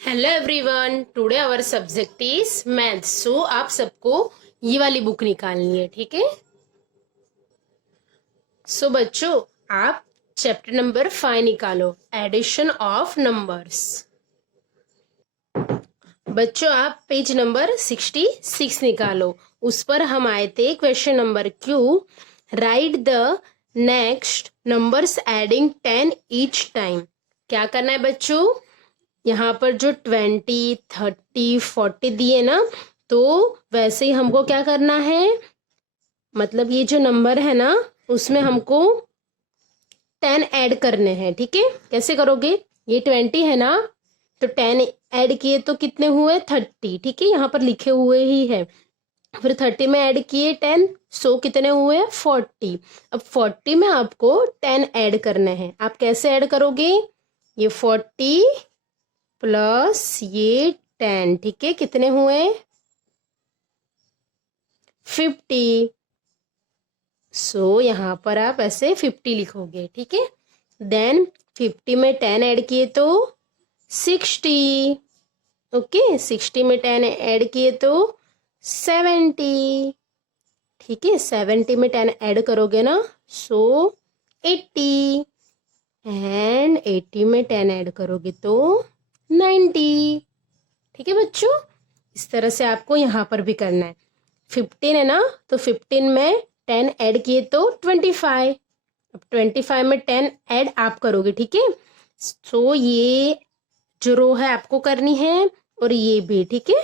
Hello everyone, today our subject is math. So आप सबको ये वाली बुक निकालनी है, ठीक है। सो बच्चों, आप चैप्टर नंबर 5 निकालो, एडिशन ऑफ नंबर्स। बच्चों, आप पेज नंबर 66 निकालो। उस पर हम आए थे question number Q, right the next numbers adding 10 each time. क्या करना है बच्चों, यहाँ पर जो 20, 30, 40 दिए ना, तो वैसे ही हमको क्या करना है, मतलब ये जो नंबर है ना उसमें हमको 10 ऐड करने हैं, ठीक है। कैसे करोगे, ये 20 है ना, तो 10 ऐड किए तो कितने हुए 30, ठीक है, यहाँ पर लिखे हुए ही है। फिर 30 में ऐड किए 10, सो कितने हुए 40। अब 40 में आपको 10 ऐड करने हैं। आप कैसे ऐड करोगे, ये 40 प्लस ये 10, ठीक है, कितने हुए 50। सो यहाँ पर आप ऐसे 50 लिखोगे, ठीक है। देन 50 में 10 ऐड किए तो 60, ओके। 60 में 10 ऐड किए तो 70, ठीक है। 70 में 10 ऐड करोगे ना, सो 80, एंड 80 में 10 ऐड करोगे तो 90, ठीक है बच्चों। इस तरह से आपको यहाँ पर भी करना है। 15 है ना, तो 15 में 10 ऐड किए तो 25। अब 25 में 10 ऐड आप करोगे, ठीक है। सो ये जो रो है आपको करनी है और ये भी, ठीक है।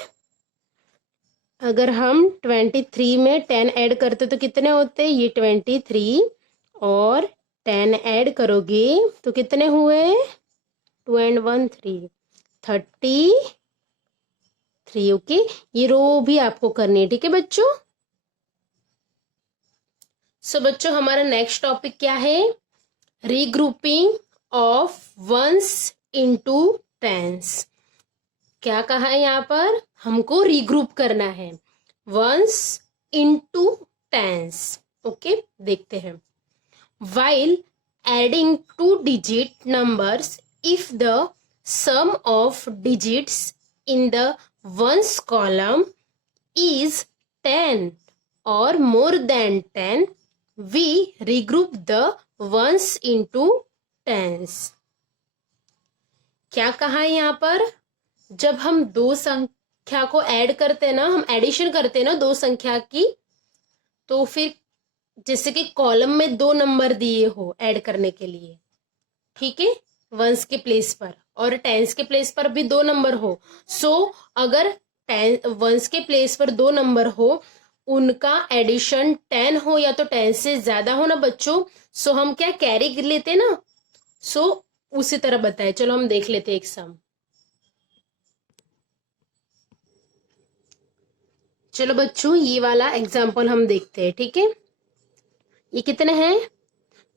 अगर हम 23 में 10 ऐड करते तो कितने होते, ये 23 और 10 ऐड करोगे तो कितने हुए, 2 and 1 3, 33, ओके। ये रो भी आपको करनी है, ठीक है बच्चों। सो बच्चों, हमारा नेक्स्ट टॉपिक क्या है, regrouping of ones into tens. क्या कहा है यहाँ पर, हमको रीग्रुप करना है वंस इनटू टेंस, ओके। देखते हैं, while adding two digit numbers, if the sum of digits in the ones column is 10 or more than 10, we regroup the ones into tens। क्या कहा है यहाँ पर, जब हम दो संख्या को ऐड करते हैं ना, हम एडिशन करते हैं ना दो संख्या की, तो फिर जैसे कि कॉलम में 2 नंबर दिए हो ऐड करने के लिए, ठीक है, वंस के प्लेस पर, और टेंस के प्लेस पर भी 2 नंबर हो। सो अगर वंस के प्लेस पर 2 नंबर हो, उनका एडिशन 10 हो या तो 10 से ज्यादा हो ना बच्चों, सो हम क्या कैरी कर लेते ना। सो उसी तरह बताए, चलो हम देख लेते एक सम। चलो बच्चों, ये वाला एग्जाम्पल हम देखते हैं, ठीक है। ये कितने हैं,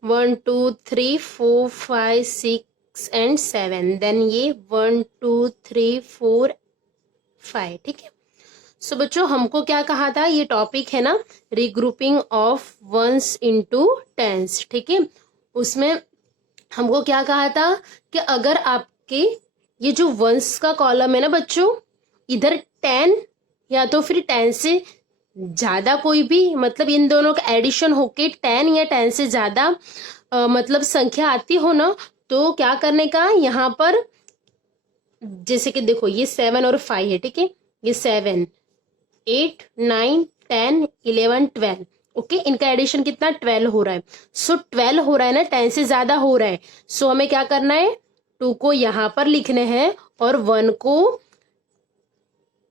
1 2 3 4 5 6 एंड 7, देन ये 1 2 3 4 5, ठीक है। सो बच्चों, हमको क्या कहा था, ये टॉपिक है ना regrouping of ones into tens, ठीक है। उसमें हमको क्या कहा था कि अगर आपके ये जो वंस का कॉलम है ना बच्चों, इधर 10 या तो फिर 10 से ज्यादा कोई भी, मतलब इन दोनों का एडिशन होके 10 या 10 से ज्यादा मतलब संख्या आती हो ना, तो क्या करने का, यहाँ पर जैसे कि देखो ये 7 और 5 है, ठीक है। ये 7 8 9 10 11 12, ओके। इनका एडिशन कितना 12 हो रहा है। सो 12 हो रहा है ना, 10 से ज्यादा हो रहा है। सो हमें क्या करना है, 2 को यहाँ पर लिखने हैं और 1 को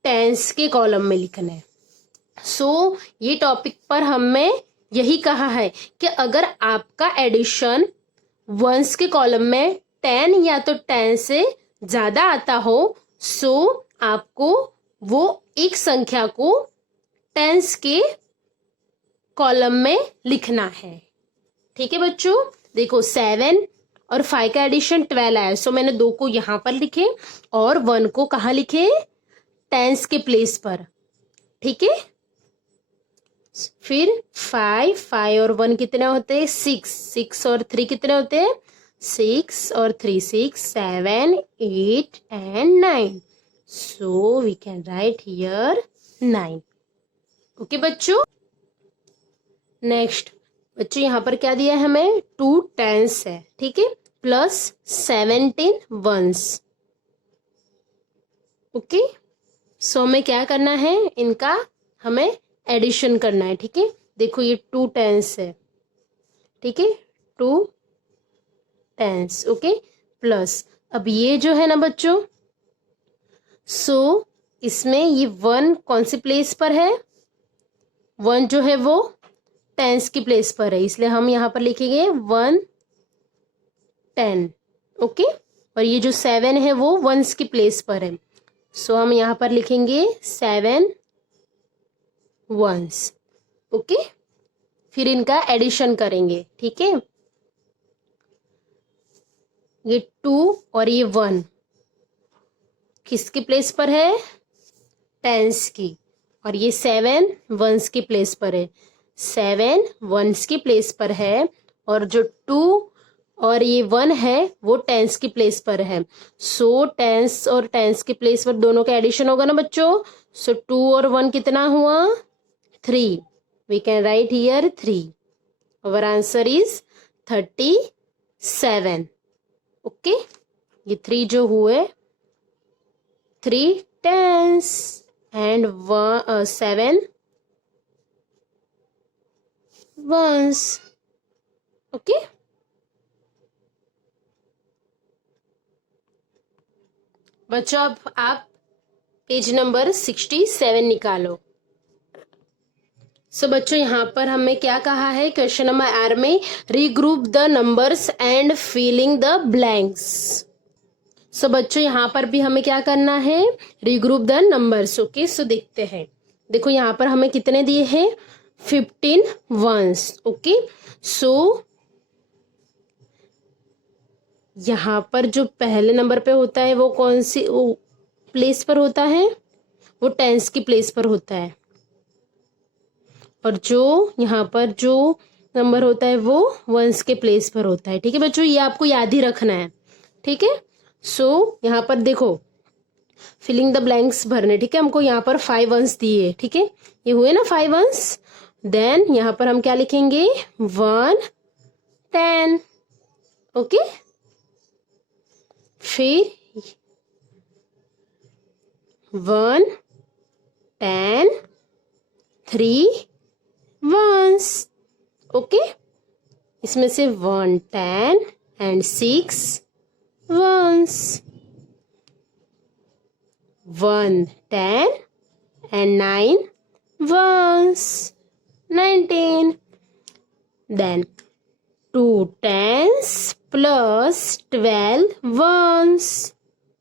टेंस के कॉलम में लिखना है। सो ये टॉपिक पर हमें यही कहा है कि अगर आपका एडिशन वंस के कॉलम में 10 या तो 10 से ज्यादा आता हो, सो आपको वो एक संख्या को टेंस के कॉलम में लिखना है, ठीक है बच्चों। देखो 7 और 5 का एडिशन 12 आया, सो मैंने 2 को यहां पर लिखे और 1 को कहा लिखे, टेंस के प्लेस पर, ठीक है। फिर 5 और 1 कितने होते हैं, 6 और 3 कितने होते हैं, 6 और 3 6 7 8 and 9. So we can write here 9. Okay बच्चों. नेक्स्ट बच्चों यहाँ पर क्या दिया है हमें 2 10s है. ठीक है. Plus 17 1s. ओके. सो हमें क्या करना है, इनका हमें एडिशन करना है. ठीक है. देखो ये 2 10s है. ठीक है. 2 10s. ओके. प्लस अब ये जो है ना बच्चों, सो इसमें ये 1 कौन सी प्लेस पर है, 1 जो है वो टेंस की प्लेस पर है, इसलिए हम यहाँ पर लिखेंगे 1 10. ओके. और ये जो 7 है वो 1s की प्लेस पर है, सो हम यहाँ पर लिखेंगे 7 1s. ओके. फिर इनका एडिशन करेंगे. ठीक है. ये 2 और ये 1 किसकी प्लेस पर है, टेंस की. और ये 7 1s की प्लेस पर है, 7 1s की प्लेस पर है. और जो 2 और ये 1 है वो टेंस की प्लेस पर है. सो टेंस और टेंस की प्लेस पर दोनों का एडिशन होगा ना बच्चों. सो 2 और 1 कितना हुआ, 3. We can write here 3. Our answer is 37. Okay. ये 3 जो हुए 3 10s and 7 1s. ओके. बच्चों अब आप पेज नंबर 67 निकालो. सो बच्चों यहाँ पर हमें क्या कहा है, क्वेश्चन नंबर आर में regroup the numbers and filling the blanks. So बच्चों यहाँ पर भी हमें क्या करना है, regroup the numbers. Okay. So देखते हैं. देखो यहाँ पर हमें कितने दिए हैं, 15 1s. ओके. सो यहाँ पर जो पहले नंबर पे होता है वो कौन सी प्लेस पर होता है, वो टेंस की प्लेस पर होता है. और जो यहाँ पर जो नंबर होता है वो 1s के प्लेस पर होता है. ठीक है बच्चों, ये आपको याद ही रखना है. ठीक है. सो यहाँ पर देखो फिलिंग द ब्लैंक्स भरने. ठीक है. हमको यहाँ पर 5 1s दिए. ठीक है. ये हुए ना 5 1s. देन यहाँ पर हम क्या लिखेंगे, 1 10. ओके. फिर 1 10 3 1s. ओके. इसमें से 1 10 and 6 1s. 1 10 and 9 1s. 19. Then 2 10s plus 12 1s.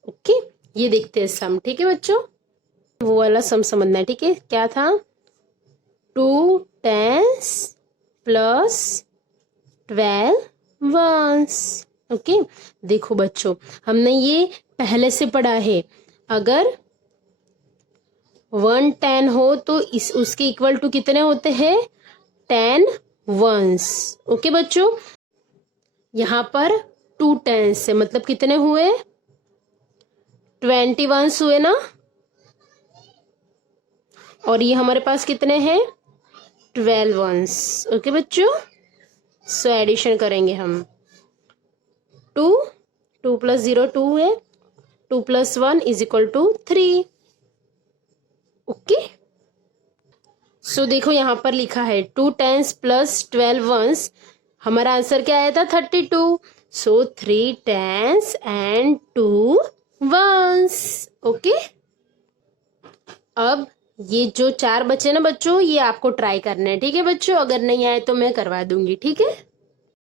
Okay. ये देखते हैं सम. ठीक है बच्चों, वो वाला सम समझना है. ठीक है. क्या था, 2 10s plus 12 1s. ओके. देखो बच्चों हमने ये पहले से पढ़ा है, अगर 1 10 हो तो इस उसके इक्वल टू कितने होते हैं, 10 1s. ओके बच्चों. यहाँ पर 2 10s है, मतलब कितने हुए, 20 1s हुए ना. और ये हमारे पास कितने हैं, 12 1s. ओके बच्चों. सो एडिशन करेंगे हम. 2 2 plus 0 2 है, 2 plus 1 is equal to 3. Okay. सो देखो यहाँ पर लिखा है 2 10s plus 12 1s. हमारा आंसर क्या आया था, 32. सो 3 10s and 2 1s. ओके. अब ये जो 4 बचे ना बच्चों, ये आपको ट्राई करना है. ठीक है बच्चों, अगर नहीं आए तो मैं करवा दूंगी. ठीक है.